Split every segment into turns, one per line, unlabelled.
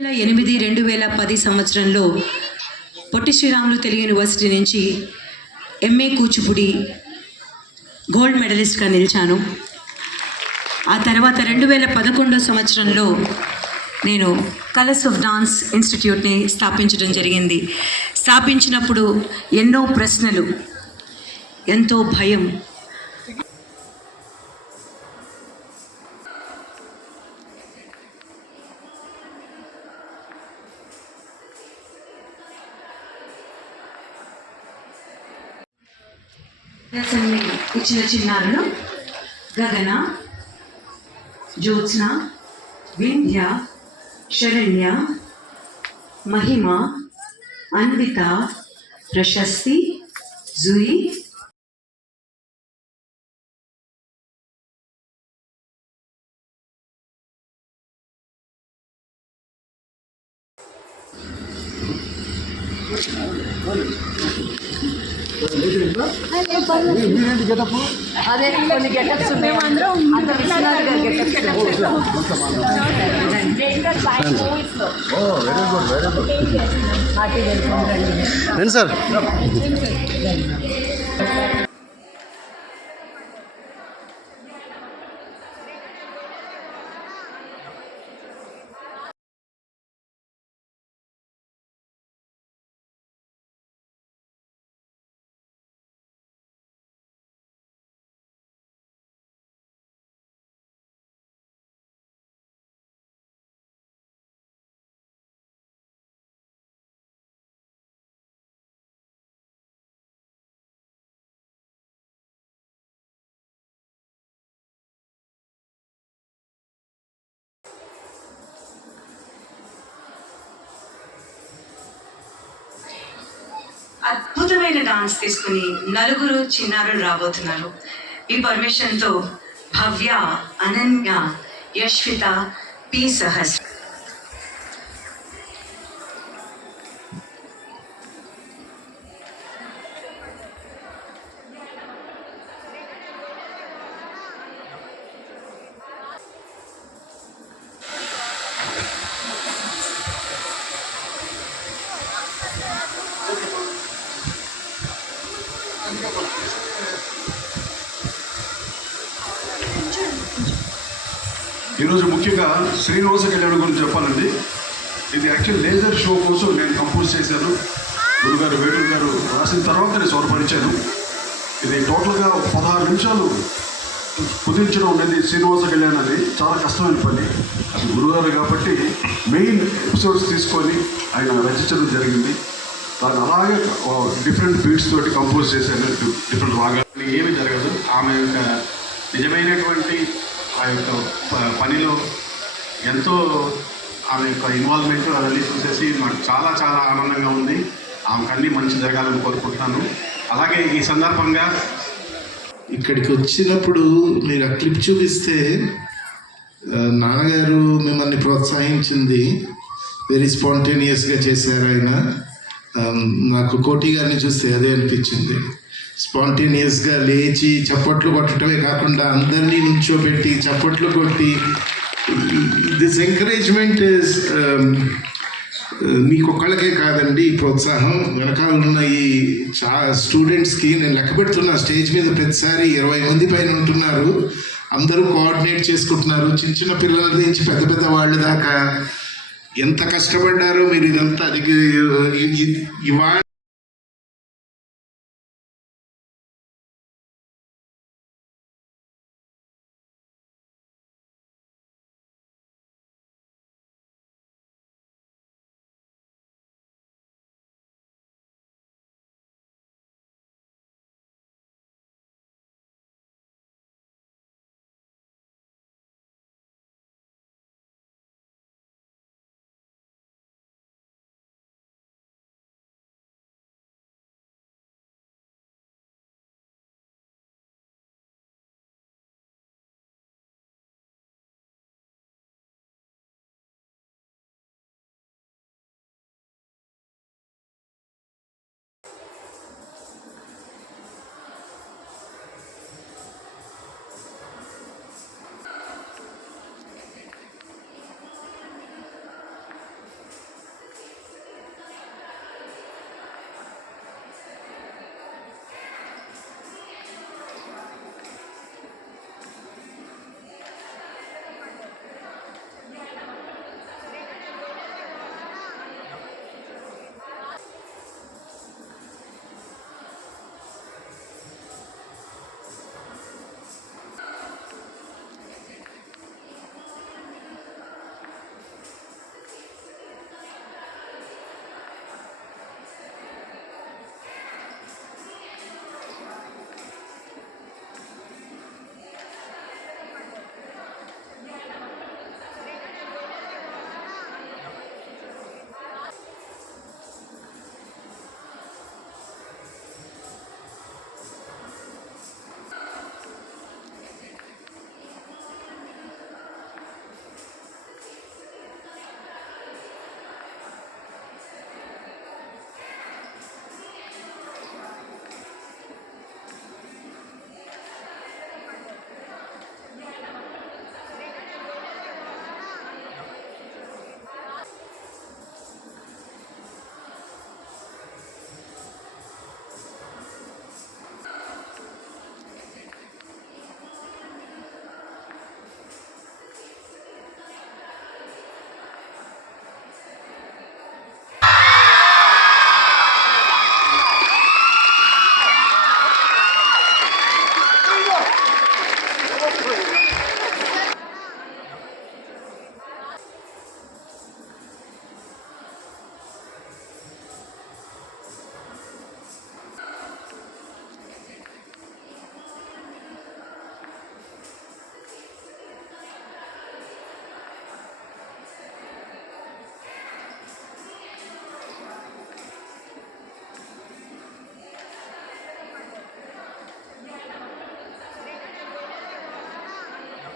వేల ఎనిమిది రెండు వేల పది సంవత్సరంలో పొట్టి శ్రీరాములు తెలుగు యూనివర్సిటీ నుంచి ఎంఏ కూచిపూడి గోల్డ్ మెడలిస్ట్గా నిలిచాను. ఆ తర్వాత రెండు వేల పదకొండో సంవత్సరంలో నేను కలర్స్ ఆఫ్ డాన్స్ ఇన్స్టిట్యూట్ని స్థాపించడం జరిగింది. స్థాపించినప్పుడు ఎన్నో ప్రశ్నలు ఎంతో భయం రసన్ని ఇచ్చిన చిన్నారులు గగన జ్యోత్స్న వింధ్య శరణ్య మహిమ అన్విత ప్రశస్తి జూయి
అదే కొన్ని గెటప్స్ అంత విశ్వనాథ్ గారి గెటప్స్.
రండి సార్?
అద్భుతమైన డాన్స్ తీసుకుని నలుగురు చిన్నారులు రాబోతున్నారు. ఈ పర్మిషన్తో భవ్య అనన్య యశ్విత పి సహస్
ఈరోజు ముఖ్యంగా శ్రీనివాస కళ్యాణ్ గురించి చెప్పాలండి. ఇది యాక్చువల్ లేజర్ షో కోసం నేను కంపోజ్ చేశాను. గురుగారు వేణు గారు రాసిన తర్వాత నేను స్వరపరిచాను. ఇది టోటల్గా పదహారు నిమిషాలు కుదించడం అనేది శ్రీనివాస కళ్యాణ్ అది చాలా కష్టమైన పని. అది గురుగారు కాబట్టి మెయిన్ ఎపిసోడ్స్ తీసుకొని ఆయన రచించడం జరిగింది. దాన్ని అలాగే డిఫరెంట్ బీట్స్ తోటి కంపోజ్ చేశాను డిఫరెంట్ రాగాలు
ఏమి జరగదు. ఆమె యొక్క నిజమైనటువంటి ఆ యొక్క ప- పనిలో ఎంతో ఆమె యొక్క ఇన్వాల్వ్మెంట్ అవన్నీ చూసేసి మాకు చాలా చాలా ఆనందంగా ఉంది. ఆమెకు అన్నీ మంచి జరగాలని కోరుకుంటున్నాను. అలాగే ఈ సందర్భంగా
ఇక్కడికి వచ్చినప్పుడు మీరు ఆ క్లిప్ చూపిస్తే నాన్నగారు మిమ్మల్ని ప్రోత్సహించింది వెరీ స్పాంటేనియస్గా చేశారు ఆయన. Um, నాకు కోటి గారిని చూస్తే అదే అనిపించింది. స్పాంటేనియస్గా లేచి చప్పట్లు కొట్టడమే కాకుండా అందరినీ నుంచోబెట్టి చప్పట్లు కొట్టి దిస్ ఎంకరేజ్మెంట్ ఇస్ మీకు ఒక్కళ్ళకే కాదండి ఈ ప్రోత్సాహం వెనకాల ఉన్న ఈ చా స్టూడెంట్స్కి నేను లెక్క పెడుతున్నా స్టేజ్ మీద ప్రతిసారి ఇరవై మంది పైన ఉంటున్నారు. అందరూ కోఆర్డినేట్ చేసుకుంటున్నారు. చిన్న చిన్న పిల్లల నుంచి పెద్ద పెద్ద వాళ్ళ దాకా ఎంత కష్టపడ్డారో మీరు ఇదంతా అది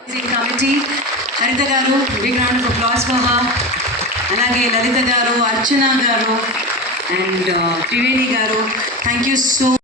ఇవాళ
కమిటీ హరిత గారు బిగ్ రౌండ్ ఆఫ్ అప్లాస్ అలాగే లలిత గారు అర్చన గారు అండ్ త్రివేణి గారు. Thank you so